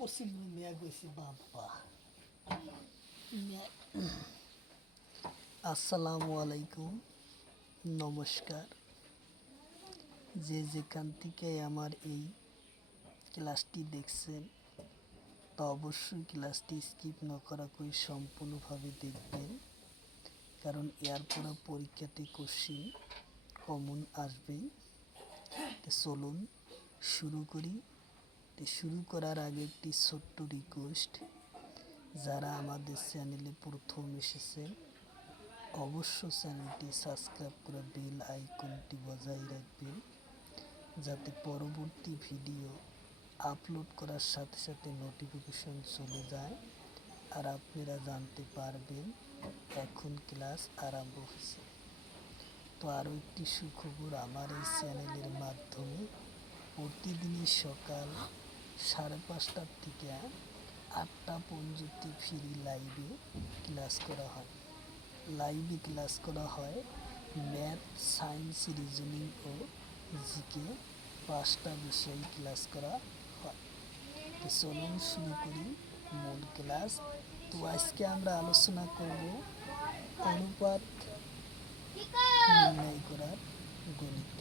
পশ্চিম মেয়া গেছি বাবা। আসসালামু আলাইকুম, নমস্কার। যে যেখান থেকে আমার এই ক্লাসটি দেখছেন তা অবশ্যই ক্লাসটি স্কিপ না করা করে সম্পূর্ণভাবে দেখবেন, কারণ এর পরে পরীক্ষাতে কোশ্চিন কমন আসবেই। চলুন শুরু করি। শুরু করার আগে একটি ছোট্ট রিকোয়েস্ট, যারা আমাদের চ্যানেলে প্রথম এসেছেন অবশ্য চ্যানেলটি সাবস্ক্রাইব করে বেল আইকনটি বজায় রাখবেন, যাতে পরবর্তী ভিডিও আপলোড করার সাথে সাথে নোটিফিকেশন চলে যায় আর আপনারা জানতে পারবেন এখন ক্লাস আরম্ভ হয়েছে। তো আরও একটি সুখবর, আমার এই চ্যানেলের মাধ্যমে প্রতিদিনই সকাল 5:30 থেকে 8টা পর্যন্ত ফ্রি লাইভে ক্লাস করা হয়। ম্যাথ, সায়েন্স, রিজনিং ও জিকে 5টা বিষয় ক্লাস করা হয়। তো চলুন শুরু করি মূল ক্লাস। তো আজকে আমরা আলোচনা করব অনুপাত নির্ণয় করার গণিত।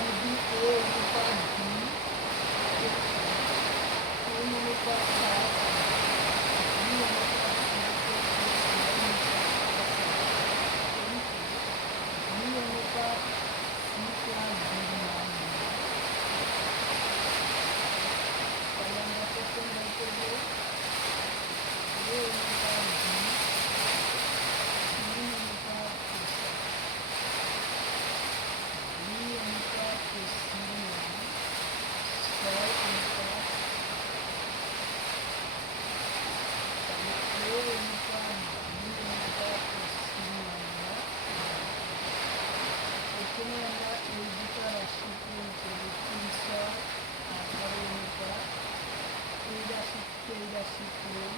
যদি এ অনুপাত বি অনুপাত বি অনুপাত বি অনুপাত সি প্লাস বি মান, তাহলে আমরা প্রথম বের করব এ অনুপাত বি অনুপাত এখানে আমরা এই দুটা রাশি পূরণ করব। 318 অনুপাত এই রাশি পূরণ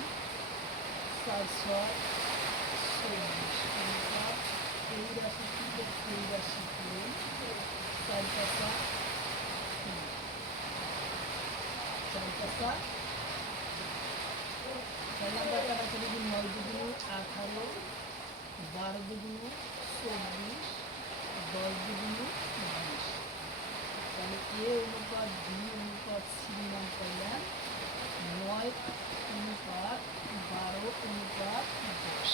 440 অনুপাত এই রাশি থেকে এই রাশি পূরণ 4 পাঁচা 4 তাহলে আমরা কাটাকাটি 9 দুগুণ 18, 12 দুগুণ 24, 10 দুগুণ 20। তাহলে এ অনুপাত বি অনুপাত সি মান পাইলাম 9:12:10।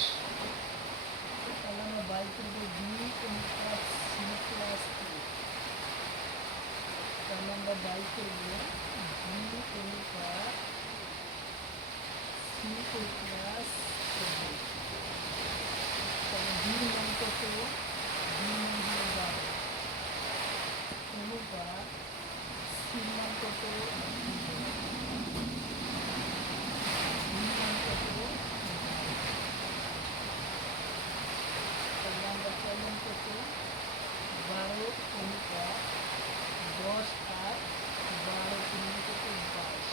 তাহলে আমরা বাই করব B/C+3। তাহলে আমরা বাই করব B/C+3। তাহলে বির মান কত? বির মান হলো 12 অনুপাত সির মান কত? বির মান কত? তাহলে আমরা পাইলাম কত? 12 অনুপাত 10 আর 12 কিনলে কত? 22।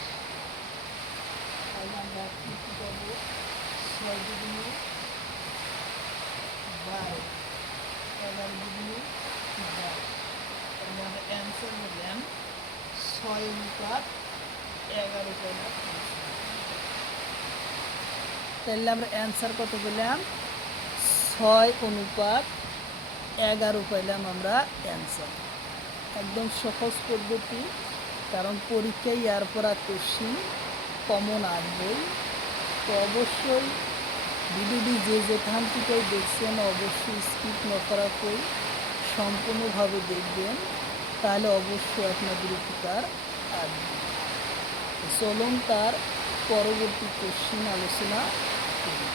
তাহলে আমরা কি পাবো? 6 দুগুণে 12, 11 দুগুণে 22। তাহলে আমরা অ্যান্সার নিলাম 6:11 পেলাম। তাহলে আমরা অ্যান্সার কত পেলাম? 6:11 পেলাম আমরা অ্যান্সার। একদম সহজ পদ্ধতি, কারণ পরীক্ষায় ইয়ার পর কোশ্চিন কমন আসবেই। তো অবশ্যই ভিডিওটি যে যেখান থেকে দেখছেন অবশ্যই স্কিপ না করা কই সম্পূর্ণভাবে দেখবেন, তাহলে অবশ্যই আপনাদের উপকার আসবে। চলুন তার পরবর্তী কোশ্চিন আলোচনা করি।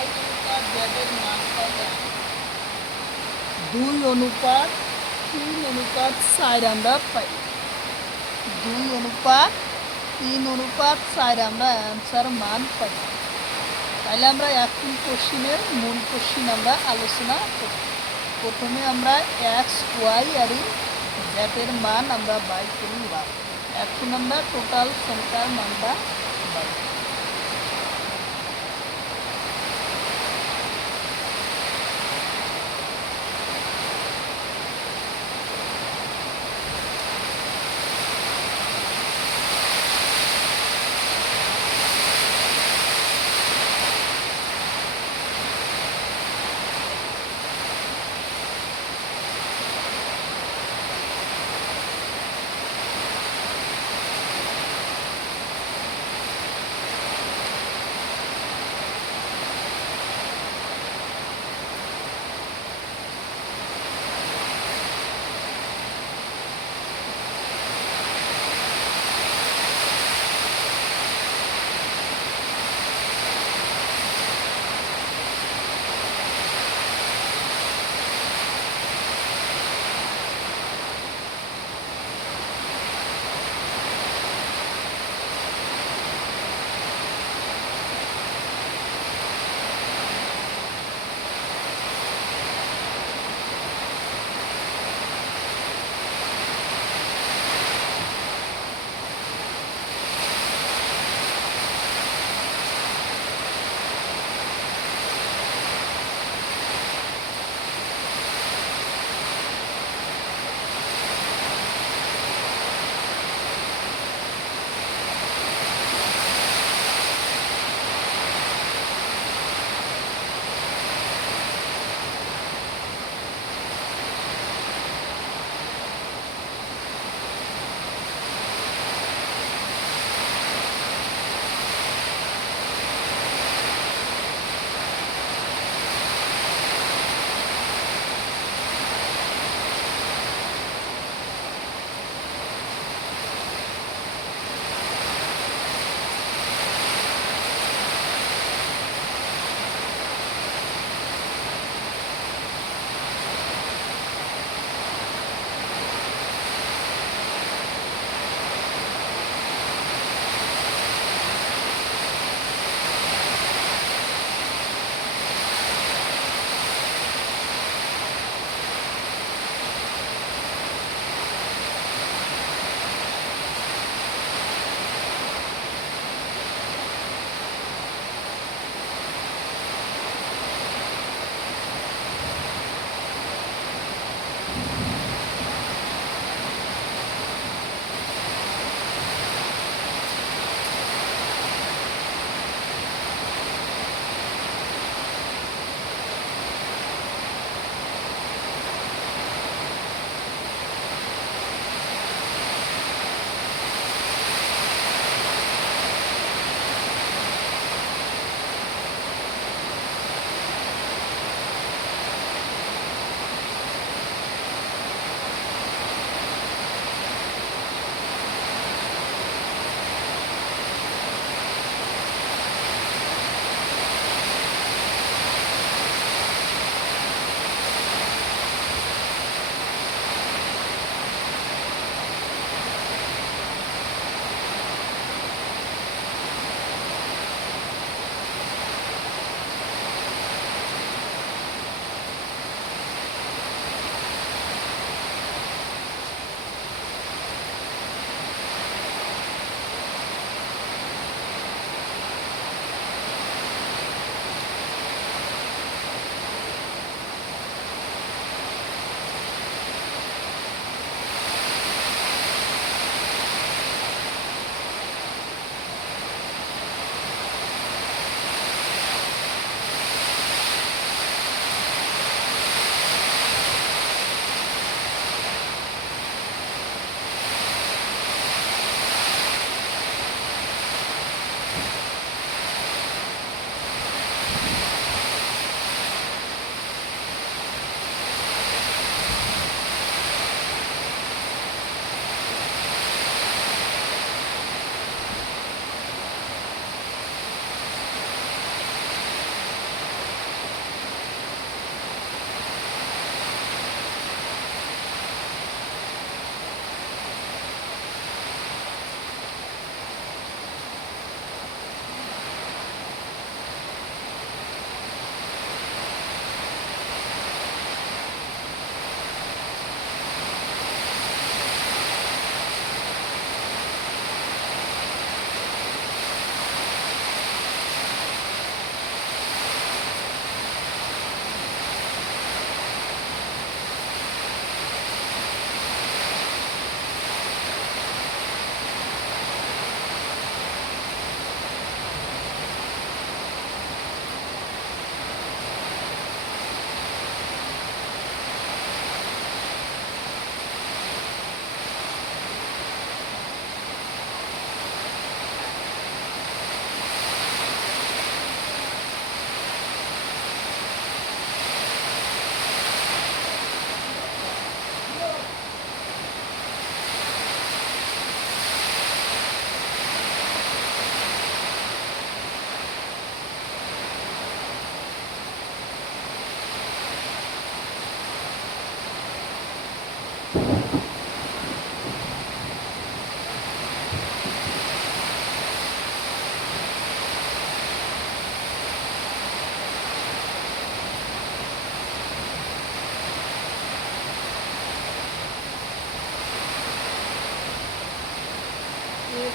y অনুপাত z এর মান পাবো 2:3:4 আমরা পাই। 2:3:4 আমরা অ্যান্সার মান পাই। তাহলে আমরা এখন কোশ্চিনের মূল কোশ্চিন আমরা আলোচনা করি। প্রথমে আমরা এক্স ওয়াই আর জেড এর মান আমরা বাই করলাম। এখন আমরা টোটাল সংখ্যার মানটা বাই করব।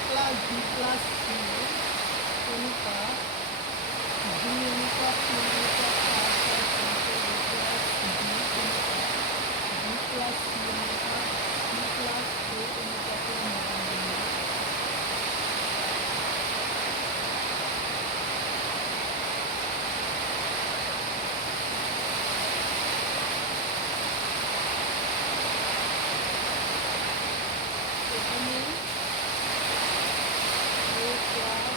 প্লাস বি প্লাস সি অনুপাত 2 অনুপাত 3 অনুপাত 5 প্লাস বি অনুপাত বি প্লাস সি অনুপাত সি প্লাস এ অনুপাতের মান নির্ণয়। এখানে এ প্লাস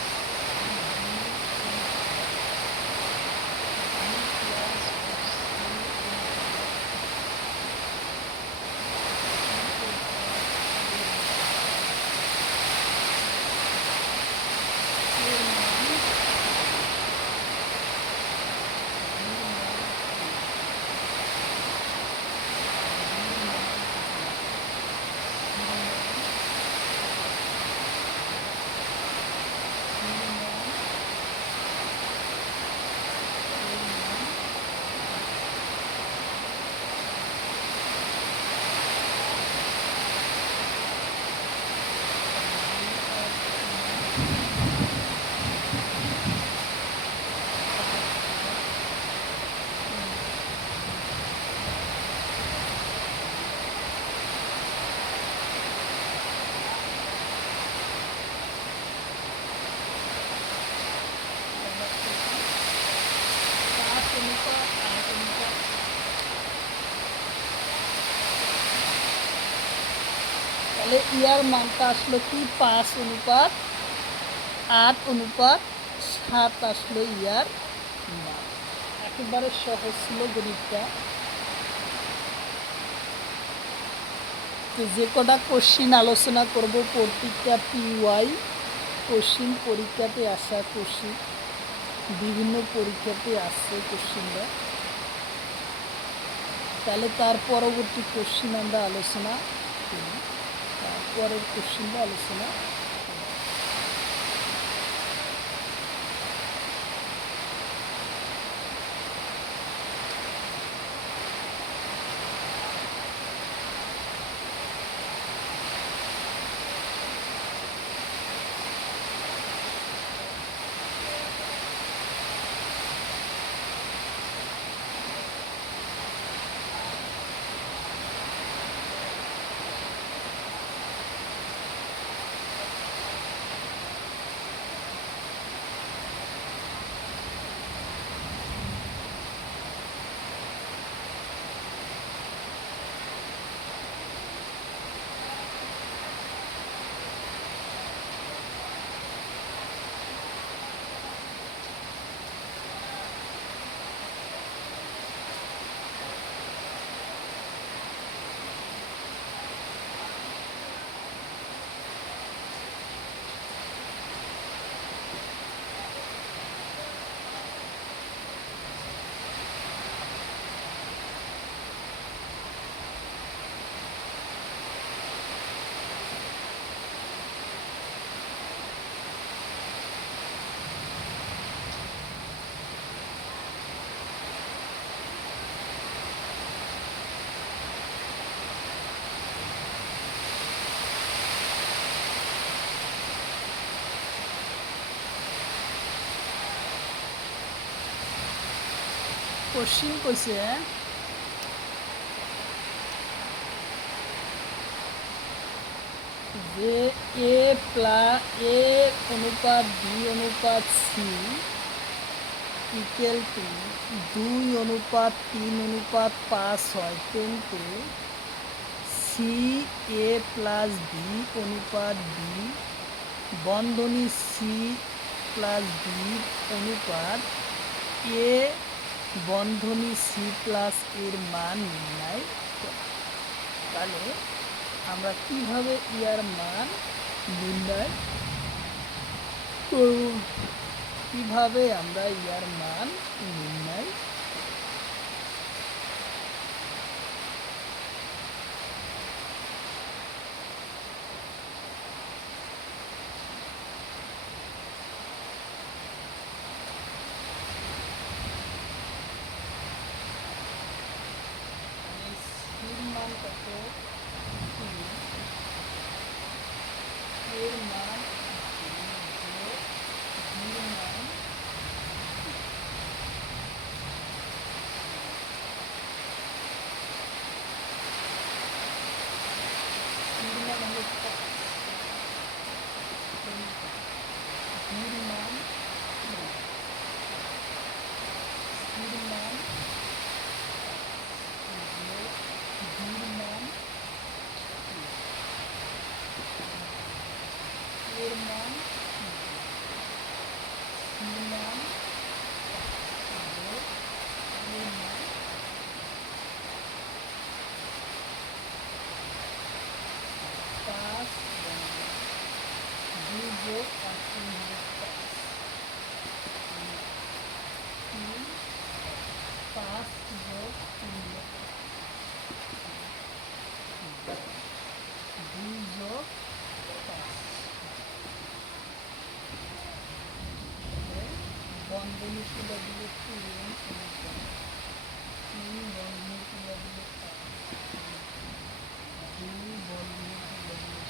তাহলে ইয়ার মানটা আসলো কি 5:8:7 আসলো ইয়ার মান। একেবারে সহজ ছিল গণিতটা। তো যে কটা কোশ্চিন আলোচনা করব প্রত্যেকটা PY কোশ্চিন, পরীক্ষাতে আসা কোশ্চিন, বিভিন্ন পরীক্ষাতে আসছে কোশ্চিনটা। তাহলে তার পরবর্তী কোশ্চিন আমরা আলোচনা করি, পরের কোশ্চিনটা আলোচনা। কোশ্চিন কইছে যে এ অনুপাত বি অনুপাত সি ইকুয়াল টু 2:3:5 হয়, কিন্তু সি এ প্লাস বি অনুপাত বি বন্ধনী সি প্লাস বি অনুপাত এ বন্ধনী সি প্লাস এর মান নির্ণয় করে। তাহলে আমরা কিভাবে ইয়ার মান নির্ণয় করব, কিভাবে আমরা ইয়ার মান নির্ণয় মান কত, এর মান বন্ধনীকুলা বিভক্তি এন সমীকরণ 3 বন্ধনীকুলা দিলে 2 বন্ধনীকুলা দিলে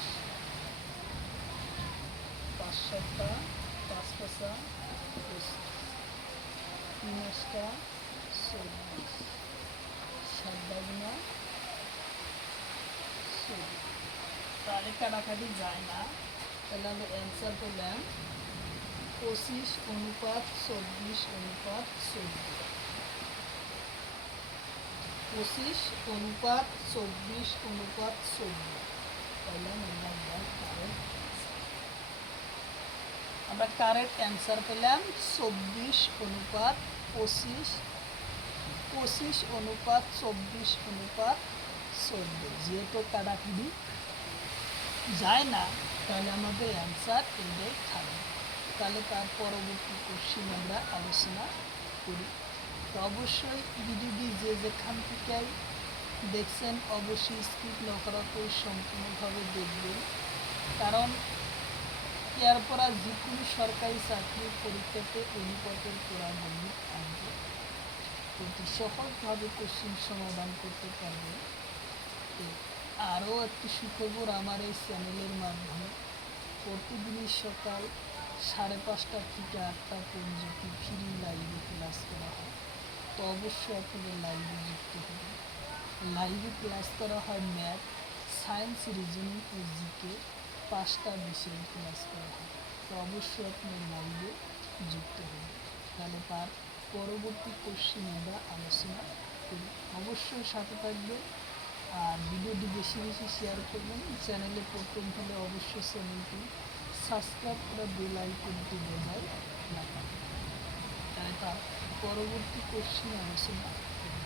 5 7টা 5 5 25 3 8টা 24 7 বাগুনা 14 তাহলে কাটাকাটি যায় না, তাহলে আমরা অ্যান্সার পেলাম 25:24:14 25:24:14 পেলাম আমরা কারেক্ট অ্যান্সার পেলাম 24:25 25:24:14 যেহেতু কাটাকাটি যায় না তাহলে আমাদের অ্যান্সার এটাই থাকবে। তাহলে তার পরবর্তী কোশ্চেন আমরা আলোচনা করি। তো অবশ্যই ভিডিওটি যে যেখান থেকে দেখছেন অবশ্যই স্কিপ না করা করে সম্পূর্ণভাবে দেখবেন, কারণ এরপর যে কোনো সরকারি চাকরির পরীক্ষাতে অনুপাতের পড়াগুলি থাকবে, অতি সহজভাবে কোশ্চেন সমাধান করতে পারবে। আরও একটি সুখবর, আমার এই চ্যানেলের মাধ্যমে প্রতিদিনই সকাল 5:30টা থেকে 8টা পর্যন্ত ফ্রি লাইভে ক্লাস করা হয়। তো অবশ্যই আপনাদের লাইভে যুক্ত হবেন। লাইভে ক্লাস করা হয় ম্যাথ, সায়েন্স, রিজনিং ও জিকে 5টা বিষয়ে ক্লাস করা হয়। তো অবশ্যই আপনাদের লাইভে যুক্ত হবেন। তাহলে তার পরবর্তী কোশ্চেন আমরা আলোচনা করি। অবশ্যই সাথে থাকবেন আর ভিডিওটি বেশি বেশি শেয়ার করবেন। চ্যানেলে প্রথম হলে অবশ্যই চ্যানেলটি সাবস্ক্রাইব করে বেল আইকনটি বজায় রাখবেন। তাই তার পরবর্তী কোশ্চেন আলোচনা করব।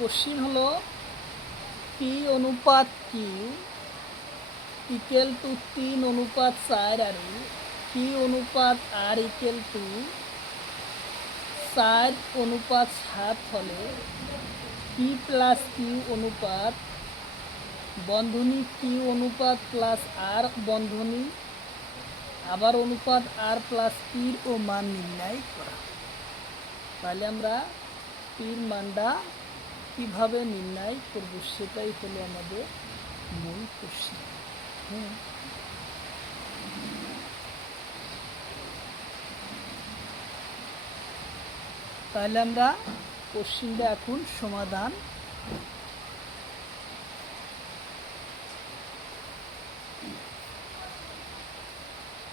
কোশ্চিন হলো পি অনুপাত কিউ ইকুয়াল টু 3:4 আর কিউ অনুপাত আর ইকুয়াল টু 4:7 হলে পি প্লাস কিউ অনুপাত বন্ধনী কিউ অনুপাত প্লাস আর বন্ধনী আবার অনুপাত আর প্লাস পির ও মান নির্ণয় করা। তাহলে আমরা পির মানটা কীভাবে নির্ণয় করব সেটাই হলো আমাদের মূল প্রশ্ন। তাহলে আমরা কোশ্চিনটা এখন সমাধান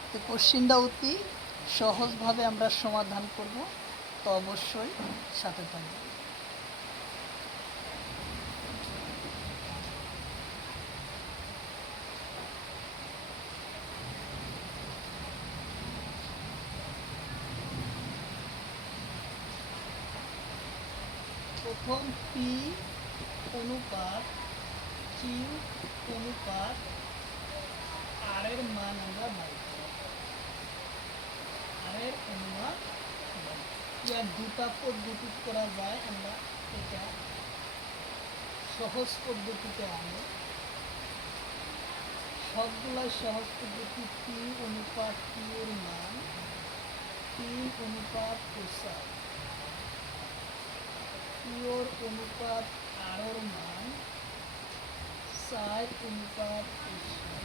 তো কোশ্চিনটা অতি সহজভাবে আমরা সমাধান করব, তো অবশ্যই সাথে থাকবে। প্রথম পি অনুপাত কিউ অনুপাত আর এর মান আমরা বাই করব। আর এর অনুমান দুটা পদ্ধতি করা যায়, আমরা এটা সহজ পদ্ধতিতে আনি। সবগুলাই সহজ পদ্ধতি। পি অনুপাত কিউর মান 3 অনুপাত 4, কিউর অনুপাত আরোর মান 4 অনুপাত 4।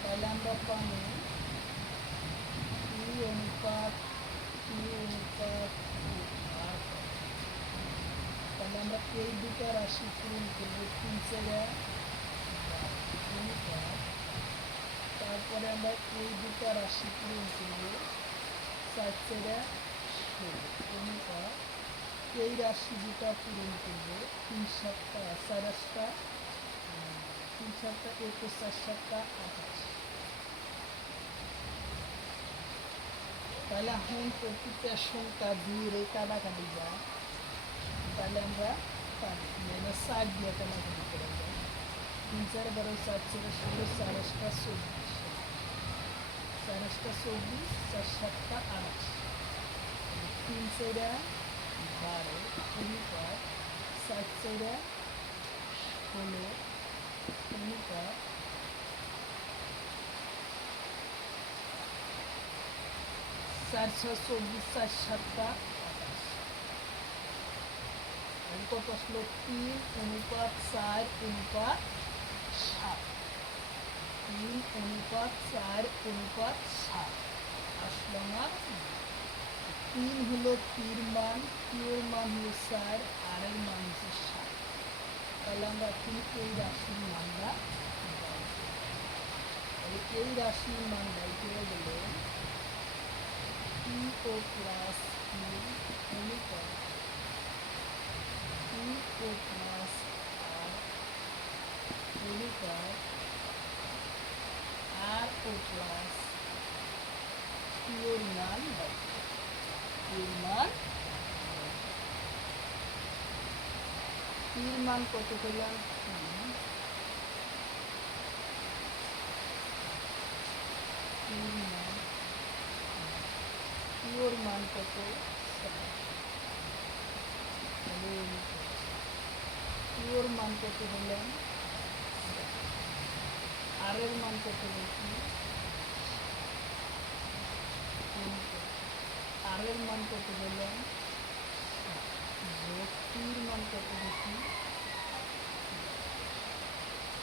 তাহলে আমরা পাবো পি অনুপাত কিউ অনুপাত আর। তাহলে আমরা এই দুটা রাশি পূরণ করবো 3 4 অনুপাত, তারপরে আমরা এই দুটা রাশি পূরণ করবো 4 4 16 অনুপাত, এই রাশি দুটা পূরণ করবো 3 7 4 8 3 7 21 4 7 28। তাহলে এখন প্রতিটা সংখ্যা 2 রে কাটাকাটি যায়, তাহলে আমরা 4 দিয়ে কাটাকাটি করে যাই। 3 4 12 4 4 16 4 8 24 4 8 24 4 7 28 3 4 12 অনুপাত 4 4 16 অনুপাত 4 6 24 4 7 28। কত আসলো 3 অনুপাত 4 অনুপাত 7, 3 অনুপাত 4 অনুপাত 7 আসলো আমার। 3 হলো পির মান, কিউর মান হলো 4, আর এর মান হচ্ছে 7। তাহলে আমরা এই রাশির মানটা এই রাশির মান বাইতে গেলে পি ও প্লাস কিউ অনুপাত পি ও প্লাস আর অনুপাত আর ও প্লাস কিউর মান বাইতে, কিউর মান পির মান কত পেলাম 3, পির মান কিউর মান কত 7, কিউর মান কত হলাম, আর এর মান কত দেখি, আর এর মান কত হলাম, পির মান কত দেখি।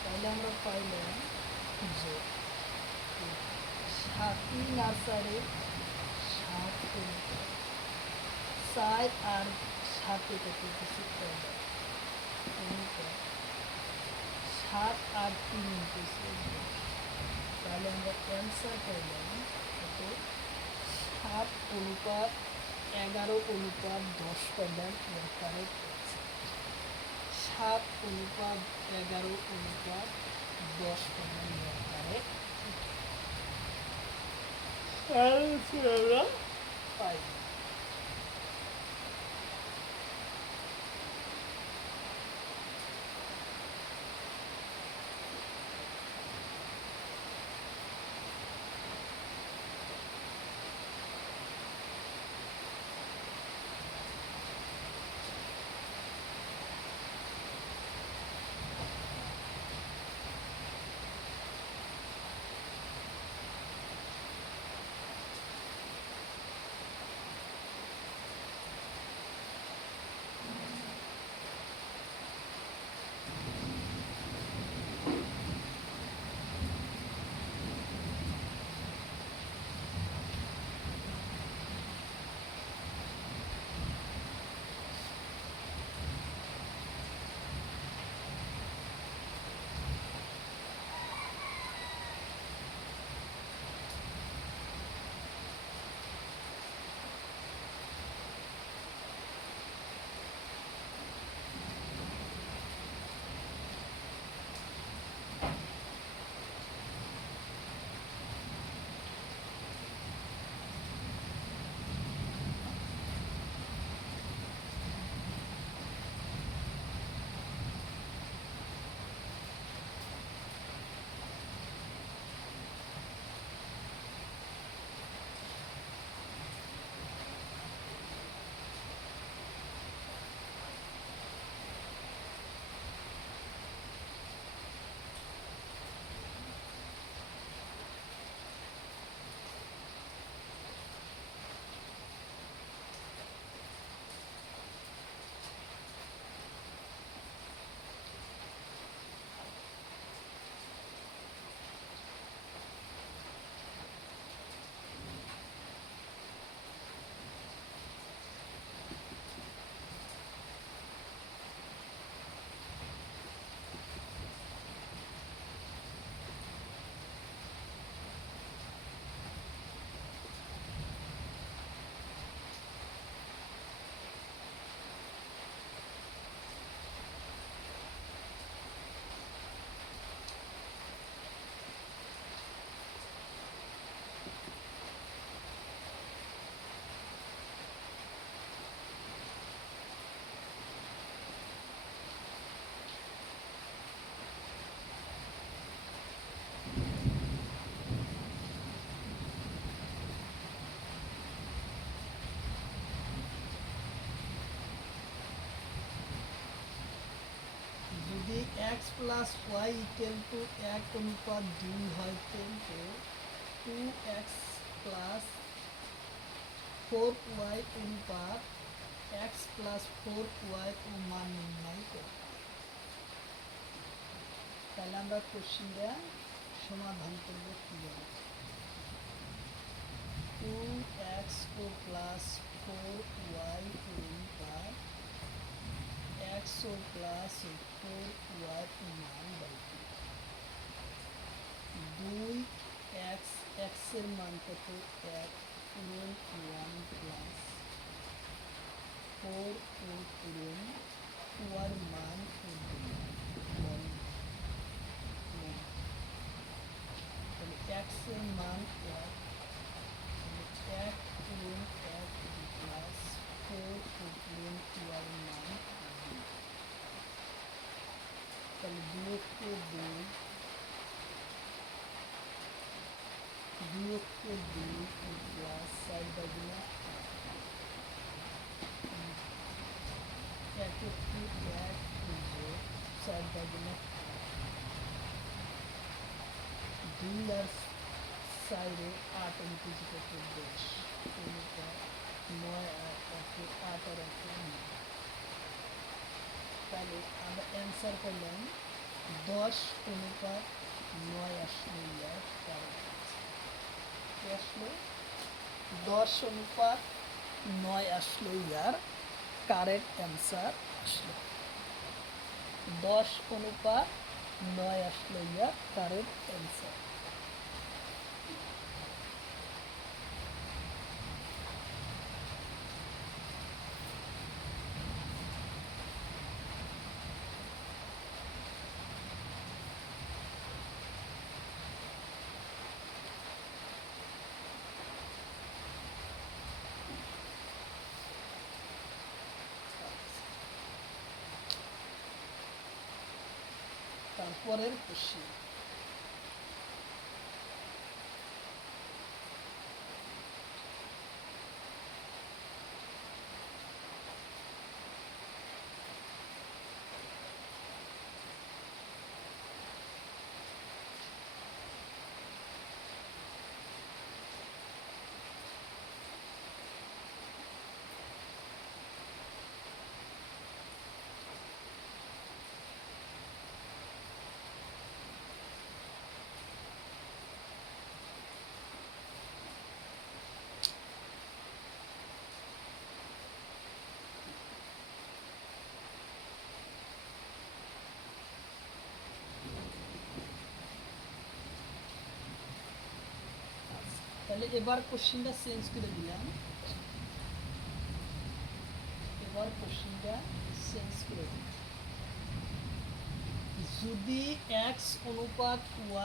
তাহলে আমরা পাইলাম যে 7 আর 4 7 অনুপাত 4 আর 7 কত কিছু অনুপাত 7 আর 3 হইতেছে 10। তাহলে আমরা অ্যান্সার পাইলাম কত 7 অনুপাত 11 অনুপাত 10 পাইলাম। এর কারেক্ট 7 অনুপাত 11 অনুপাত 10 পাইলাম। এর কারেক্ট আমরা পাই। প্লাস ওয়াই ইকুয়াল টু 1:2 হয়, কিন্তু 2x প্লাস 4y অনুপাত x প্লাস 4y ও মান নির্ণয় করব। তাহলে আমরা কোশ্চেনটা সমাধান করব কিভাবে। 2x ও প্লাস 4y অনুপাত x ও প্লাস 4y মান বলতে 2x x এর মান কত 1 পূরণ 1 প্লাস 4 ও পূরণ 2 এর মান তাহলে x এর মান 1 পূরণ 1 প্লাস 4 ও পূরণ 2 এর মান, তাহলে 2 কে 2 প্লাস 4 বাগুনা 1 যোগ 4 বাগুনা 2 আর 4 8 ইঞ্চি কত 10 অনুপাত 9 আর 8 আর 9। তাহলে আমরা অ্যান্সার করলাম 10 অনুপাত 9 আসলো ইয়ার কারেক্ট আসলো 10 অনুপাত 9 আসলো ইয়ার কারেক্ট অ্যান্সার আসলো 10 অনুপাত 9 আসলো ইয়ার কারেক্ট অ্যান্সার। তারপরের কোশ্চেন তাহলে এবার কোশ্চেনটা চেঞ্জ করে দিলাম, এবার কোশ্চেনটা চেঞ্জ করে দিলাম। যদি x অনুপাত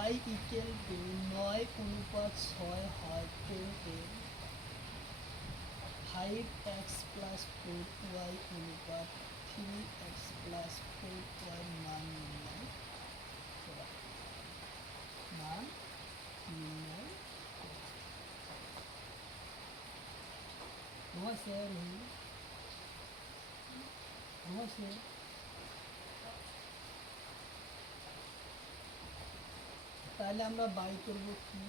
y ইকুয়াল টু 9 অনুপাত 6 হয়, তাহলে 5x প্লাস 4y অনুপাত 3x প্লাস 4y মান নির্ণয় করা। মান নির্ণয় তাহলে আমরা বাই করব কি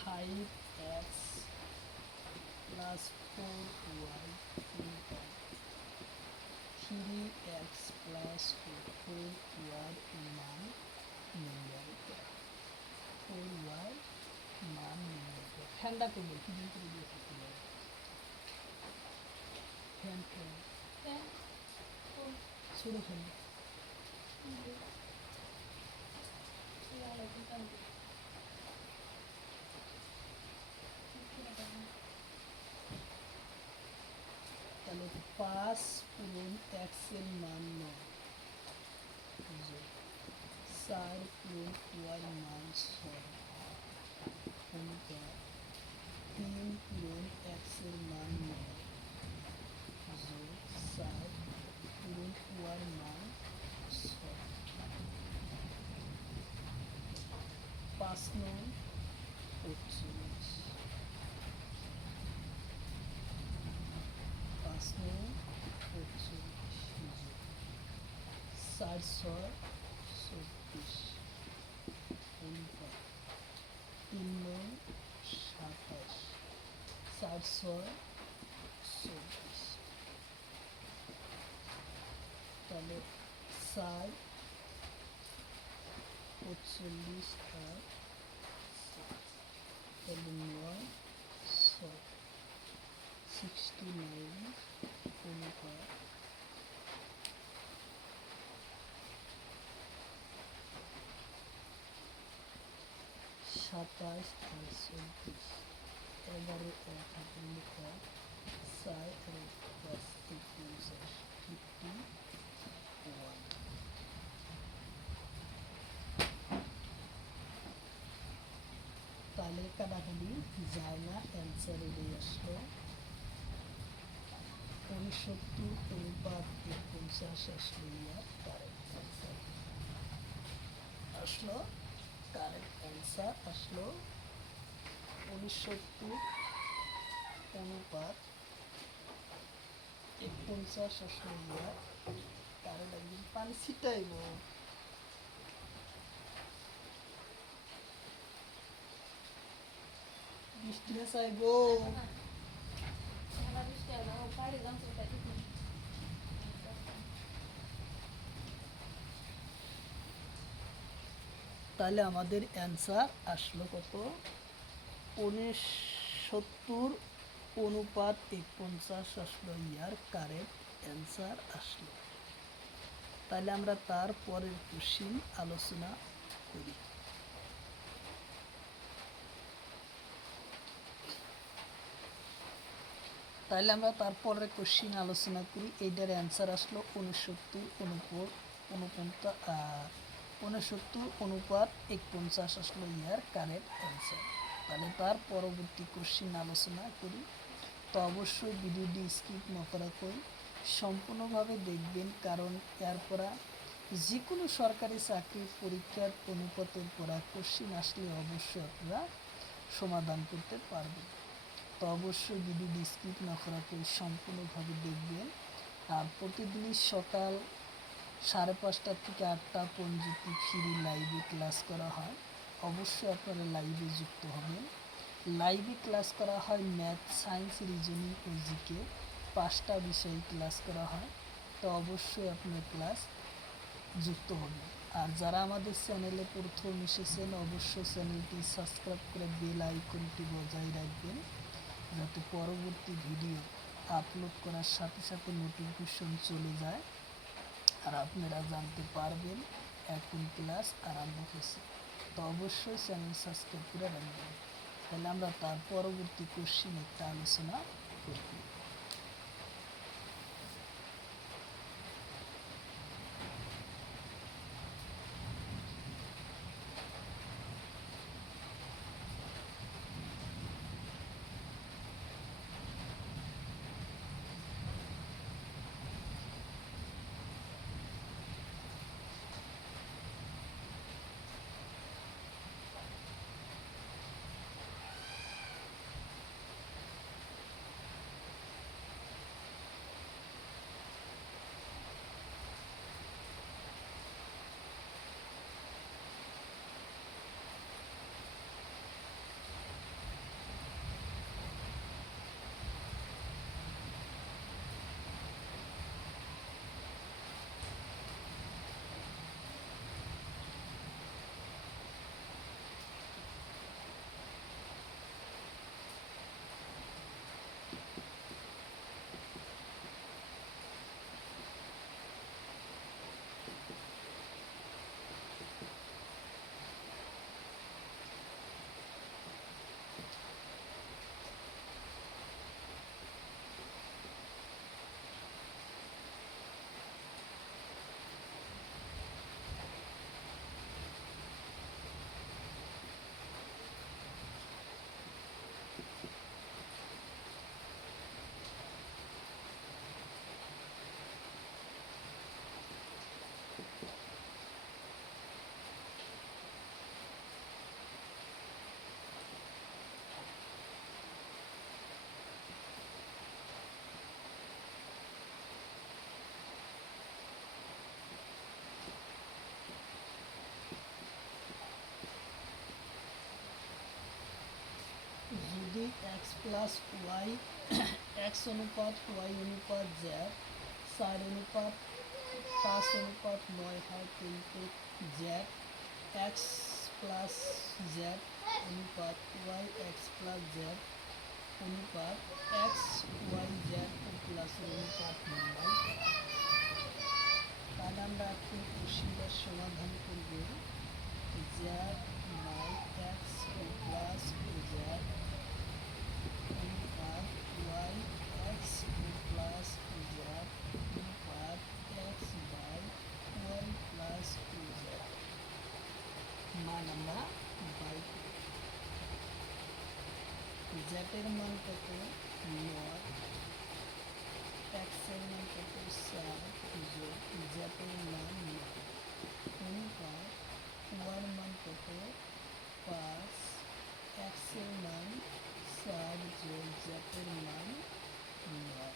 5x প্লাস 4y অনুপাত 3x প্লাস 4y মান নির্ণয় করা। 4y মান নির্ণয় করা। ফ্যানটা করবো কি দিন করে দিয়ে থাকতে পারে ফ্যান ছোটো ফ্যান তাহলে 5 পূরণ x এর মান 9 4 পূরণ y মান 6 অনুপাত 3 পূরণ x এর মান 9 যোগ 4 পূরণ y মান 6 5 9 25 5 9 25 4 4 6 24 অনুপাত 3 9 27 4 6 24 তাহলে 4 45 আর তাহলে 9 6 69 অনুপাত 27 আর 24 11 1 হাতে লেখা 4 আর 5 51 তাহলে কাটাকাটি যায় না, অ্যান্সার এটাই আসলো 69 অনুপাত 49 আসলো ইয়ার কারেক্ট অ্যান্সার। আসলো কারেক্ট অ্যান্সার আসলো 69 অনুপাত 49 আসলো ইয়ার কারেক্ট। একদিন পানি ছিটাইব। বৃষ্টি চাইব। তাহলে আমাদের অ্যান্সার আসলো কত? 69 অনুপাত 49 আসলো ইয়ার কারেক্ট অ্যান্সার আসলো। তাহলে আমরা তার পরের কোশ্চিন আলোচনা করি। তাহলে আমরা তারপরে কোশ্চিন আলোচনা করি। এইটার অ্যান্সার আসলো 69 অনুপাত 49 আসলো ইয়ার কারেক্ট অ্যান্সার। তাহলে তার পরবর্তী কোশ্চিন আলোচনা করি। তো অবশ্যই ভিডিওটি স্কিপ না করা কই সম্পূর্ণভাবে দেখবেন, কারণ এরপর যে কোনো সরকারি চাকরির পরীক্ষার অনুপাতের পড়া কোশ্চিন আসলে অবশ্যই আপনারা সমাধান করতে পারবেন। তো অবশ্যই ভিডিওটি স্কিপ না করা করে সম্পূর্ণভাবে দেখবেন। আর প্রতিদিনই সকাল 5:30 থেকে 8টা পর্যন্ত ফ্রি লাইভে ক্লাস করা হয়। অবশ্যই আপনারা লাইভে যুক্ত হবেন। লাইভে ক্লাস করা হয় ম্যাথ, সায়েন্স, রিজনিং ও জিকে 5টা বিষয়ে ক্লাস করা হয়। তো অবশ্যই আপনার ক্লাস যুক্ত হবেন। আর যারা আমাদের চ্যানেলে প্রথম এসেছেন অবশ্যই চ্যানেলটি সাবস্ক্রাইব করে বেল আইকনটি বজায় রাখবেন, যাতে পরবর্তী ভিডিও আপলোড করার সাথে সাথে নোটিফিকেশন চলে যায় আর আপনারা জানতে পারবেন এখন ক্লাস আরম্ভ হয়েছে। তো অবশ্যই চ্যানেল সাবস্ক্রাইব করে রাখবেন। তাহলে আমরা তার পরবর্তী কোশ্চিন একটা আলোচনা করব। যদি এক্স প্লাস ওয়াই এক্স অনুপাত ওয়াই অনুপাত জেড 4 অনুপাত 5 অনুপাত 9 হয়, কিন্তু জেড এক্স প্লাস জেড অনুপাত ওয়াই এক্স প্লাস জেড অনুপাত এক্স ওয়াই জেড প্লাস অনুপাত নির্ণয়। তাহলে আমরা এখন কোশ্চেনটার সমাধান করব। জেড নাই এক্স প্লাস জেড অনুপাত ওয়াই এক্স প্লাস জেড অনুপাত X by Y plus Z মান আমরা বাই করি। জেডের মান কত 9, এক্সের মান কত 4, জেডের মান 9 অনুপাত ওয়ার মান কত 5, এক্সের মান 4 যোগ জেডের মান 9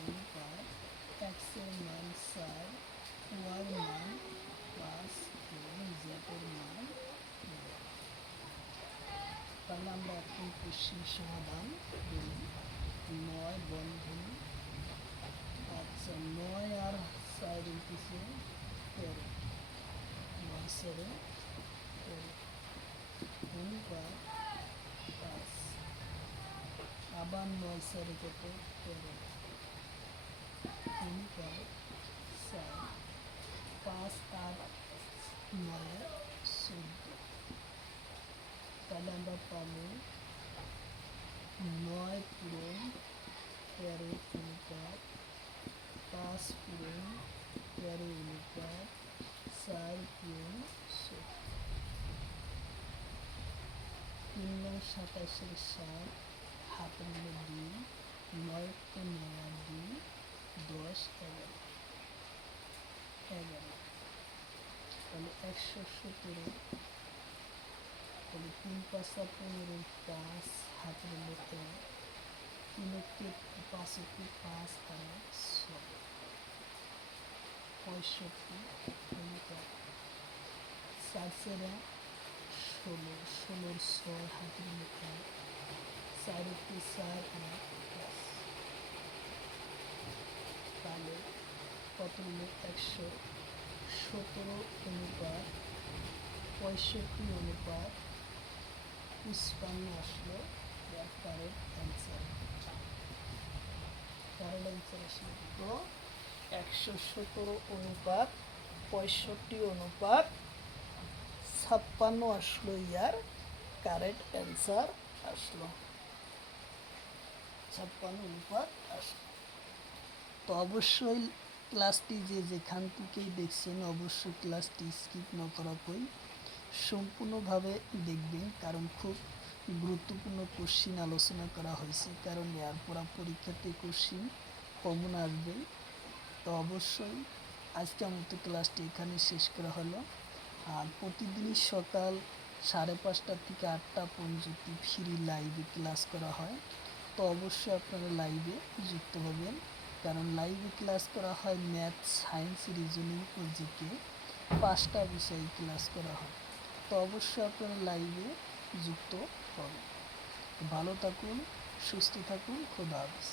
অনুপাত এক্সের মান 4, ওয়ার মান 5 এবং জেডের মান 9। তাহলে আমরা এখন কোশ্চেন সমাধান করি। 9 বন্ধনী, আচ্ছা 9 আর 4 কিছু 13, 9 7 13 অনুপাত 5, আবার 9 4 কত 13 অনুপাত 4, 5 আর 9 14। তাহলে আমরা পাবো 9 পূরণ 13 অনুপাত 5 পূরণ 13 অনুপাত 4 পূরণ 14। 3 9 27 7, হাতের মধ্যে 2, 9 তো 9 আর 2 10 11 11। তাহলে 117, তাহলে 3 5 15, 5 হাতের মধ্যে 3 একটি 5 একটি 5 আর 6 65 অনুপাত 4 4 16, 16 6 হাতের মধ্যে 4 একটি 4 আর 5। তাহলে কত হলো 117 অনুপাত 65 অনুপাত 55 আসলো কারেক্ট অ্যান্সার। কারেক্ট অ্যান্সার আসলে তো 117 অনুপাত 65 অনুপাত 56 আসলো, ইয়ার কারেক্ট অ্যান্সার আসলো 56 অনুপাত আসলো। তো অবশ্যই ক্লাসটি যেখান থেকেই দেখছেন অবশ্যই ক্লাসটি স্কিপ না করা কই সম্পূর্ণভাবে দেখবেন, কারণ খুব গুরুত্বপূর্ণ কোশ্চিন আলোচনা করা হয়েছে, কারণ এর পড়া পরীক্ষাতে কোশ্চিন কমন আসবে। তো অবশ্যই আজকের মতো ক্লাসটি এখানে শেষ করা হলো। আর প্রতিদিনই সকাল 5:30 থেকে 8টা পর্যন্ত ফ্রি লাইভে ক্লাস করা হয়। তো অবশ্যই আপনারা লাইভে যুক্ত হবেন, কারণ লাইভে ক্লাস করা হয় ম্যাথ, সায়েন্স, রিজনিং ও জিকে 5টা বিষয়ে ক্লাস করা হয়। তো অবশ্যই আপনারা লাইভে যুক্ত হবেন। ভালো থাকুন, সুস্থ থাকুন, খোদা হাফেজ।